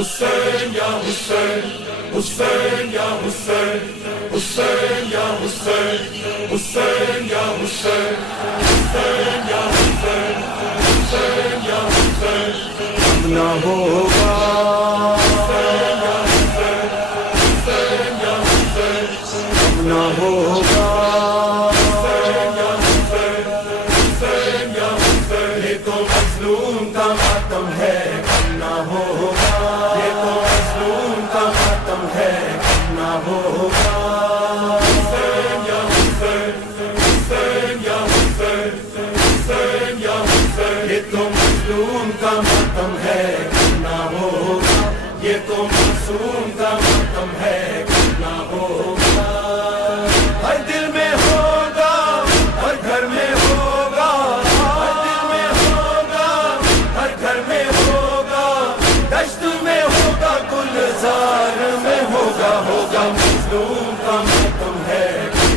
حسین یا حسین حسین یا حسین حسین یا حسین حسین یا حسین حسین یا حسین حسین یا حسین نہ ہوگا حسین یا حسین حسین یا حسین نہ ہوگا حسین یا حسین حسین یا حسین یہ تو مظلوم کا ماتم ہے نہ ہوگا یہ تو مظلوم کا ماتم ہے نہ ہوگا حسین یا حسین حسین یا حسین حسین یا حسین یہ تو مظلوم کا ماتم ہے نہ ہوگا یہ تو معصوم کا ماتم ہے نہ ہوگا ہر دل میں ہوگا ہر گھر میں ہوگا ہر دل میں ہوگا ہر گھر میں ہوگا دشت میں ہوگا گلزار میں ہوگا ہوگا مظلوم کا ماتم ہے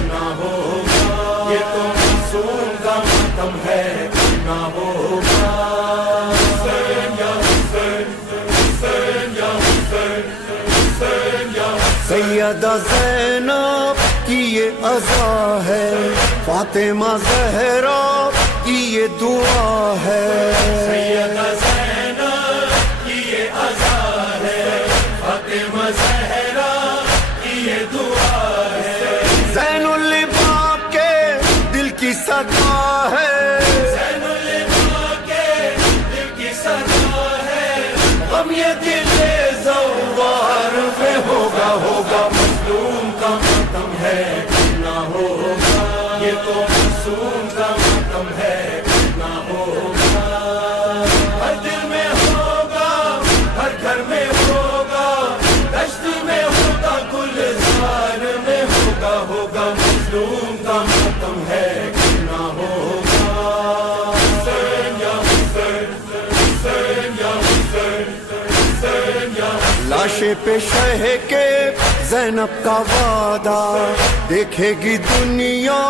نہ ہوگا یہ تو معصوم کا ماتم ہے نہ ہوگا حسین یا حسین حسین یا حسین حسین یا سیدہ زینب کی یہ عزا ہے، فاطمہ زہرا کی یہ دعا ہے، سیدہ زینب کی یہ عزا ہے، فاطمہ زہرا کی یہ دعا ہے، زین الباب کے دل کی صدا ہے، زین الباب کے دل کی صدا ہے، غم یہ دل زوار میں ہوگا ہوگا مظلوم کا ماتم ہے نہ ہوگا یہ تو معصوم کا ماتم ہے نہ ہوگا ہر دل میں ہوگا ہر گھر میں ہوگا دشت میں ہوگا گلزار میں ہوگا ہوگا مظلوم کا ماتم ہے نہ ہوگا حسین یا حسین حسین یا حسین حسین یا لاش پہ شہ کے زینب کا وعدہ، دیکھے گی دنیا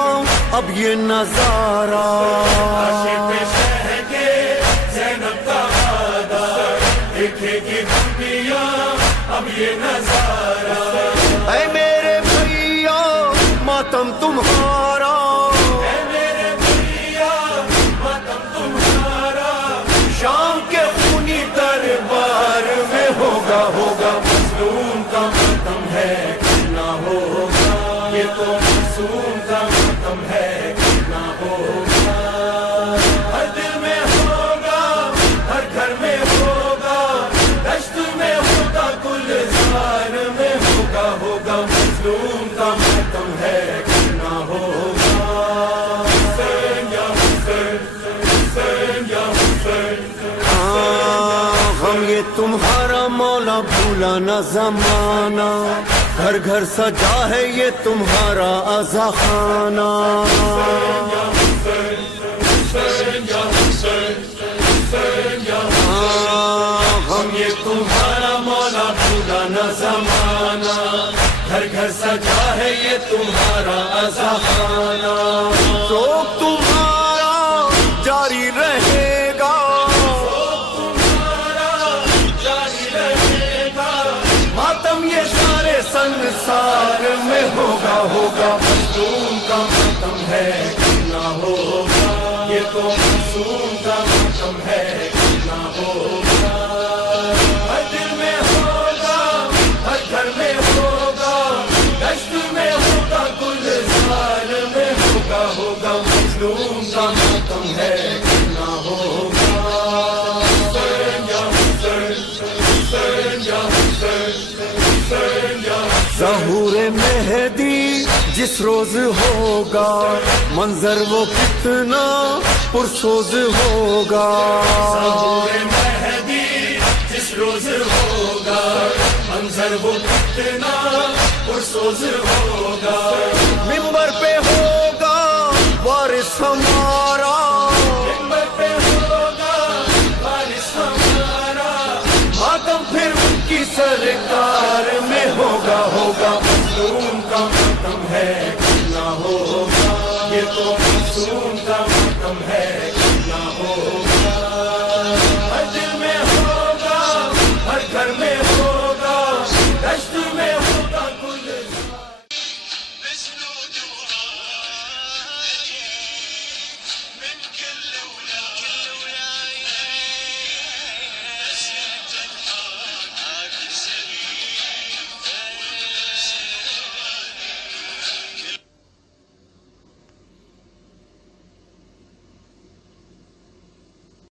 اب یہ نظارہ، شہ کے زینب کا وعدہ دیکھے گی دنیا اب یہ نظارہ اے میرے بھیا ماتم تمہارا، اے میرے بھیا ماتم تمہارا شام کے خونی دربار میں ہوگا ہوگا مظلوم کا ماتم ہے نہ ہوگا یہ تو معصوم کا ماتم ہے نہ ہوگا ہر دل میں ہوگا ہر گھر میں ہوگا دشت میں ہوگا گلزار میں ہوگا ہوگا مظلوم کا ماتم ہے نہ ہوگا حسین یا حسین حسین یا حسین ہم یہ تمہارا مولا بھولا نہ زمانہ، گھر گھر سجا ہے یہ تمہارا عزا خانہ، یا حسین حسین یا حسین حسین یا ہم یہ تمہارا مولا بھولا نہ زمانہ گھر گھر سجا ہے یہ تمہارا عزا خانہ تو تمہارا جاری رہے گا، جاری رہے گا ماتم یہ سارے سنسار میں ہوگا ہوگا مظلوم کا ماتم ہے نہ ہوگا یہ تو معصوم کا ماتم ہے نہ ہوگا ہر دل میں ہوگا ہر گھر میں ہوگا دشت میں ہوگا گلزار میں ہوگا ہوگا مظلوم کا ماتم ہے نہ ہوگا حسین یا حسین حسین یا حسین حسین یا ظہور مہدی جس روز ہوگا، منظر وہ کتنا پرسوز ہوگا، ظہور مہدی جس روز ہوگا منظر وہ کتنا پرسوز ہوگا منبر پہ ہوگا وارث ہمارا، منبر پہ ہوگا وارث ہمارا ماتم پھر ان کی سرکار میں ہوگا ہوگا مظلوم کا